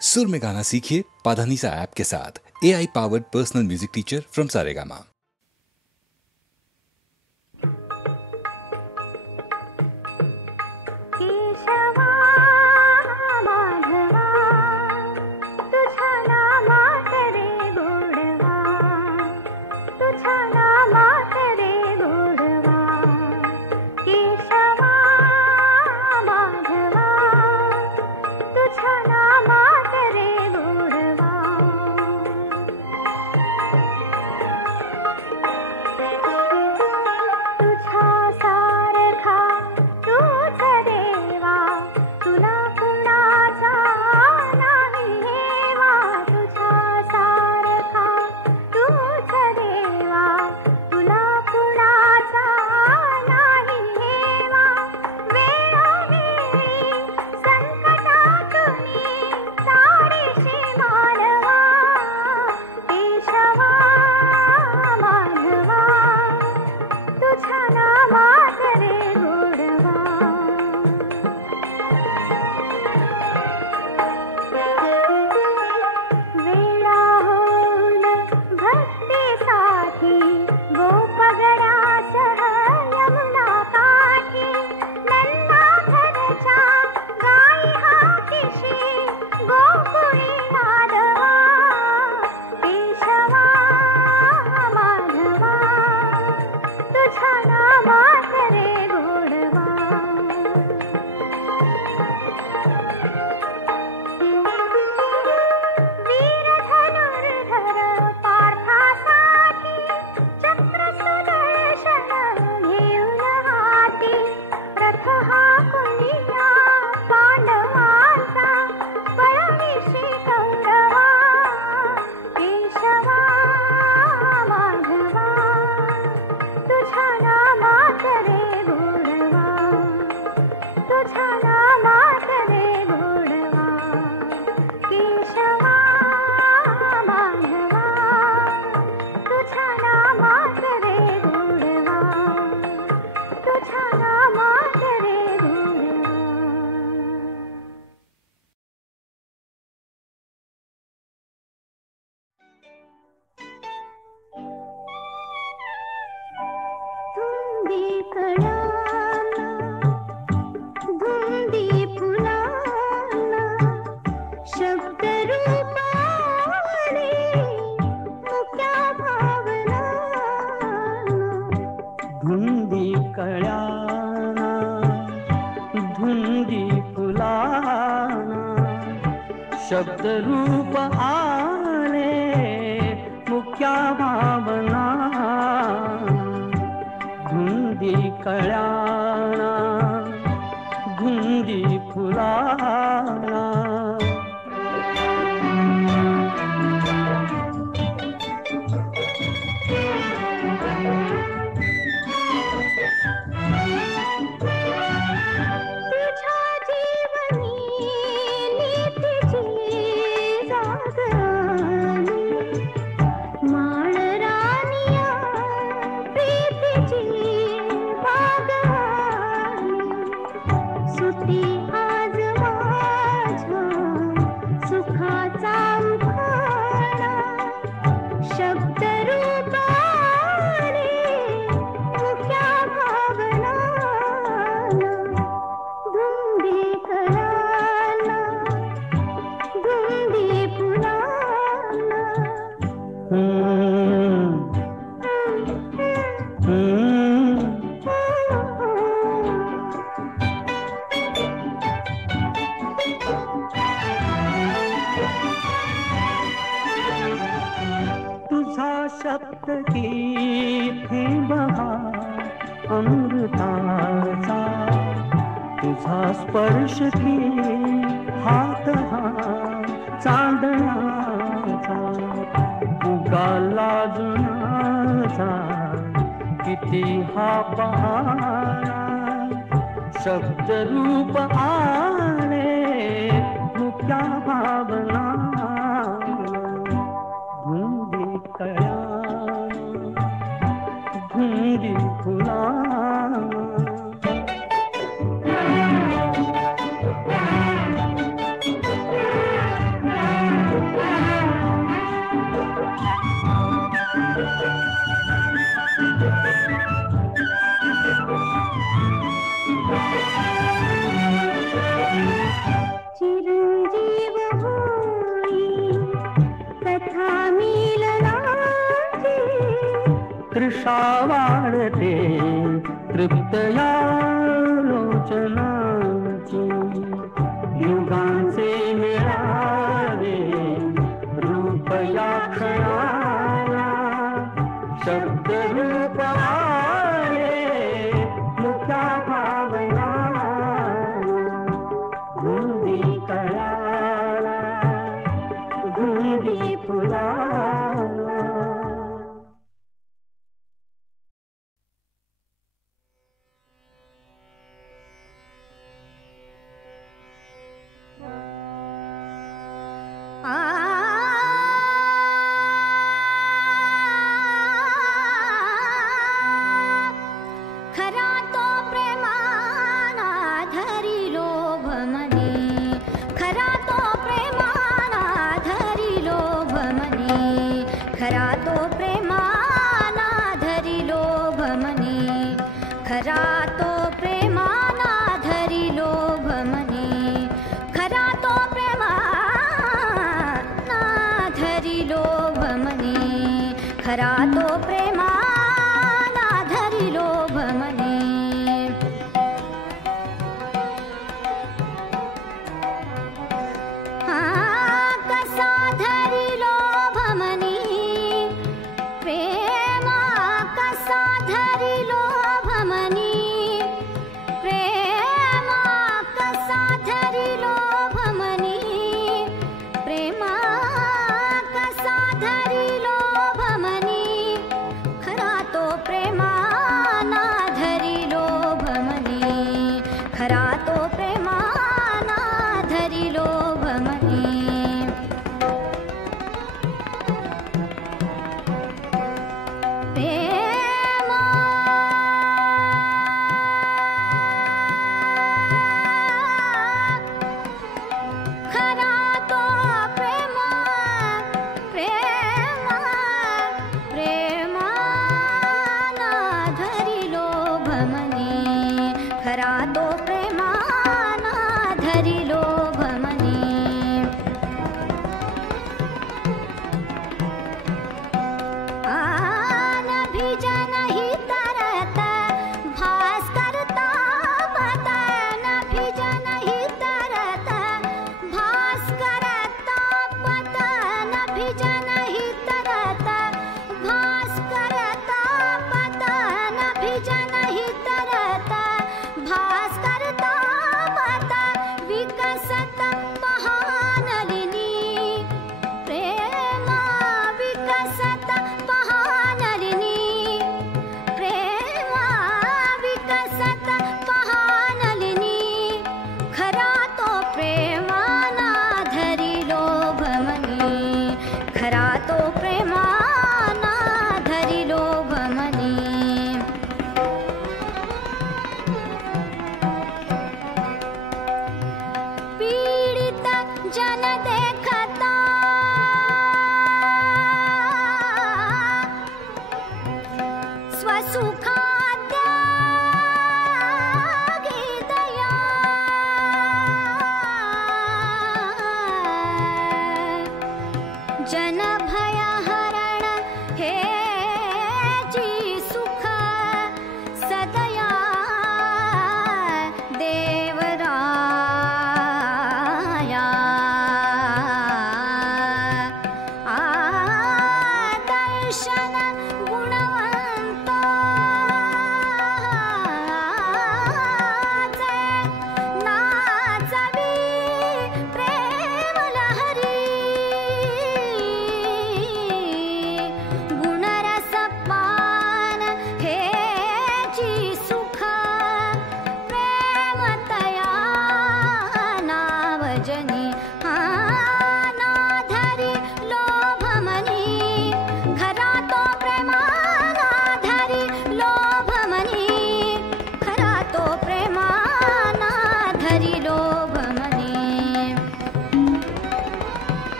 सुर में गाना सीखिए पाधानीसा ऐप के साथ। AI powered personal music teacher from Saregama. शब्द रूप आले मुख्या भावना धुंदी कळ्याना धुंदी फुलाना स्पर्श की हात हा चांदण्याचा उगाला जुनाचा किती हा पहारा शब्द रूप आले मुक्या भावना धुंदी कळ्याना धुंदी फुलाना वर्षा वाढते तृप्त या लोचनाची युगांचे मिळावे रूप या क्षणाला शब्द रूप आले मुक्या भावना गुंदी कळाला गुंदी फुलाला. खरा तो प्रेमाना धरी लोभ मने, खरा तो प्रेमाना धरी लोभ मने, खरा तो प्रेमाना धरी लोभ मने, खरा तो प्रेमाना धरी लोभ मने.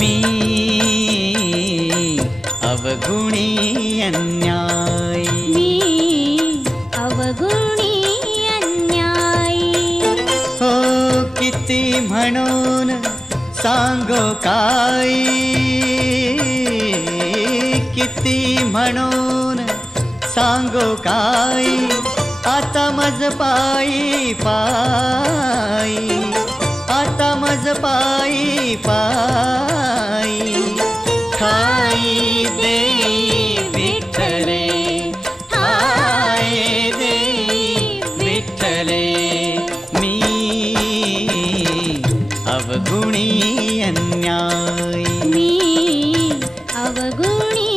मी अवगुणी अन्यायी, मी अवगुणी अन्यायी. हो किती म्हणून सांगो काय, किती म्हणून सांगो काय, आता मज पायी पायी, आता मज पायी पायी. ठाई देई विठ्ठले, ठाई देई विठ्ठले, मी अवगुणी अन्यायी, मी अवगुणी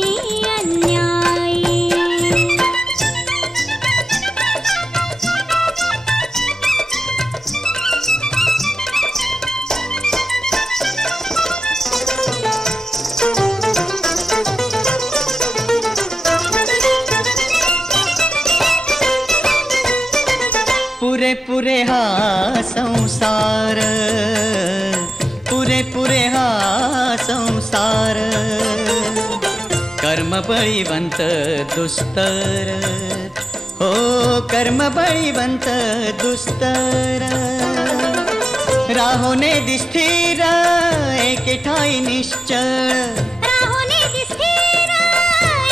अन्यायी. पुरे पुरे हा संसार, पुरे पुरे हा संसार, कर्म बळीवंत दुस्तर, हो कर्म बळीवंत दुस्तर. राहोने दिस्थिर एक ठाई निश्चळ, राहोने दिस्थिर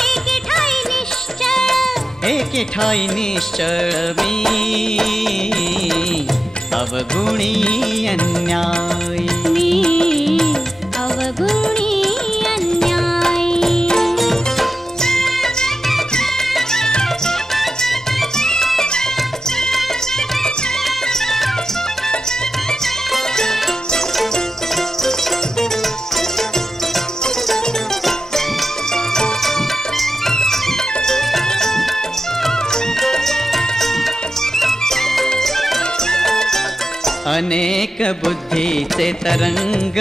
एक ठाई निश्चळ, एक ठाई निश्चळ. मी अवगुणी अन्यायी, मी अवगुणी अन्यायी. अनेक बुद्धीचे तरंग,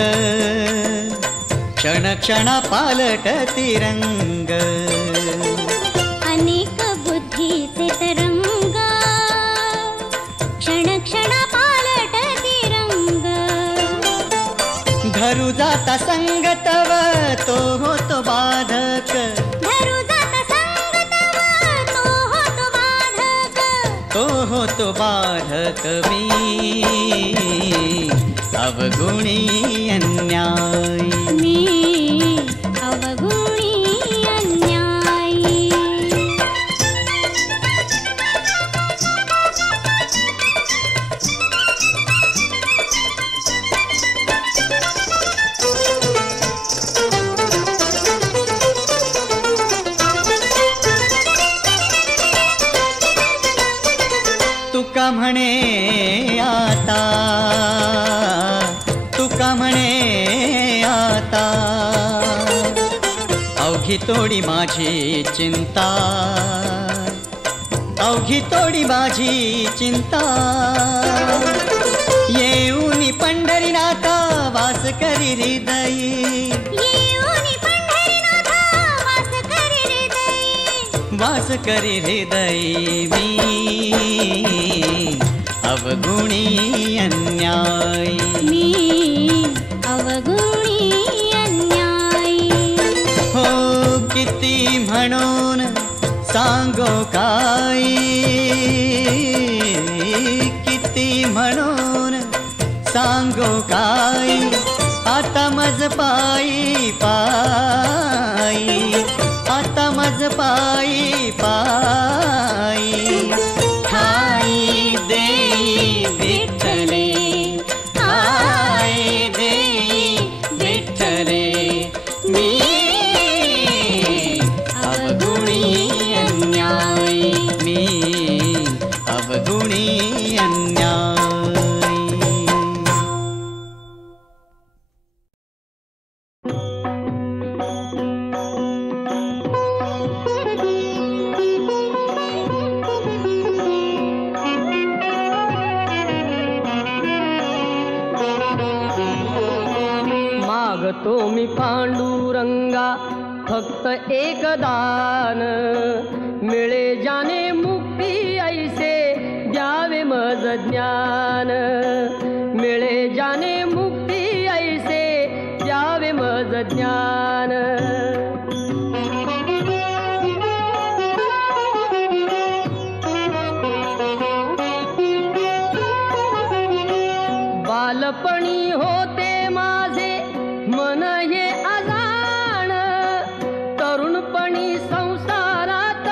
क्षण क्षण पालटती रंग. अनेक बुद्धीचे तरंग, क्षण क्षण पालटती रंग. धरू जाता संग तव तो होतो बाधक, धरू जात संग तव तो होतो बाधक, तो होतो बाधक. मी अवगुणी अन्यायी, मी अवगुणी अन्यायी. तुका म्हणे आता, तुका म्हणे आता, अवघी तोडी माझी चिंता, अवघी तोडी माझी चिंता. येऊनी पंढरीनाथा वास करी हृदयी, येऊनी पंढरीनाथा वास करी हृदयी, वास करी हृदयी. मी अवगुणी अन्यायी, मी अवगुणी अन्यायी. हो किती म्हणून सांगो काय, किती म्हणून सांगो काय, आता मज पायी पायी, आता मज पायी पायी. ठाई देई विठ्ठले, ठाई देई विठ्ठले, मी अवगुणी अन्यायी, मी अवगुणी अन्यायी. मागतो मी पांडुरंगा फक्त एक दान, मिळे जाने मुक्ती ऐसे द्यावे मज ज्ञान, मिळे जाने मुक्ती ऐसे द्यावे मज ज्ञान. बालपणी होते माझे मन हे अजाण, तरुणपणी संसारात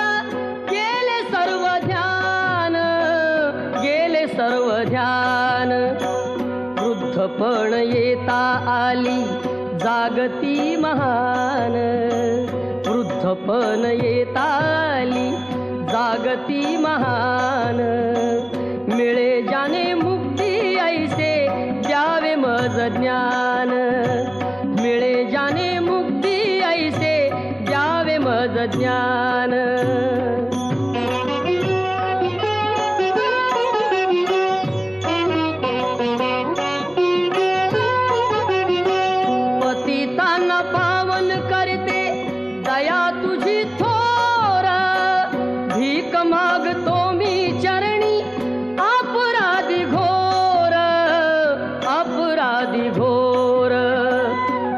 गेले सर्व ध्यान, गेले सर्व ध्यान. वृद्धपण येता आली जागती महान, वृद्धपण येता आली जागती महान. मिळे जाने मुक्ती ऐसे द्यावे मज ज्ञान, मिळे जाने मुक्ती ऐसे द्यावे मज ज्ञान. पतितांना पावन करते दया तुझी थोर, भीक मागतो मी चरणी अपराधी घोर, अपराधी घोर.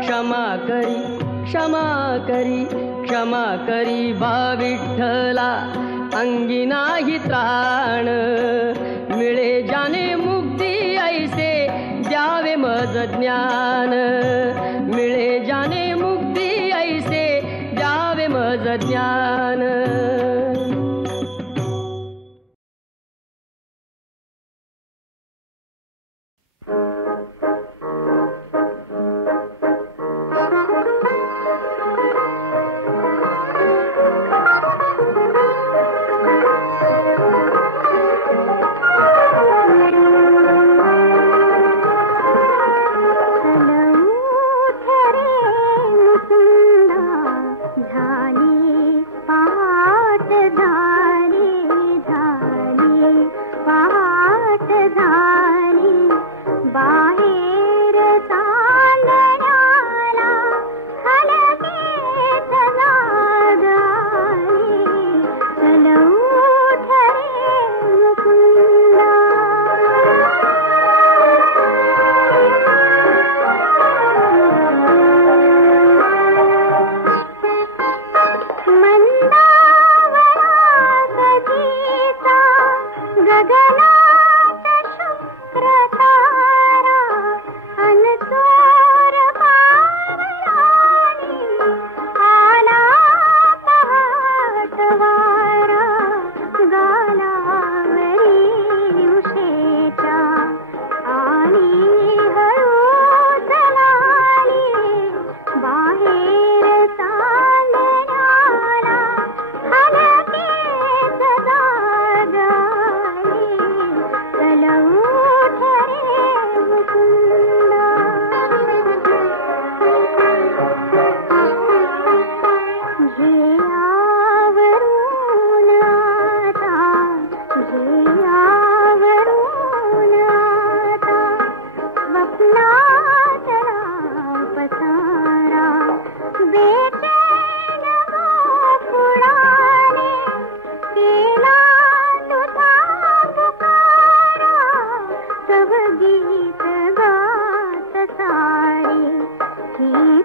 क्षमा करी क्षमा करी क्षमा करी बा विठ्ठला, अंगी नाही त्राण. मिळे जाने मुक्ती ऐसे द्यावे मज ज्ञान, मिळे जाने मुक्ती ऐसे द्यावे मज ज्ञान. गीत गात सारी ही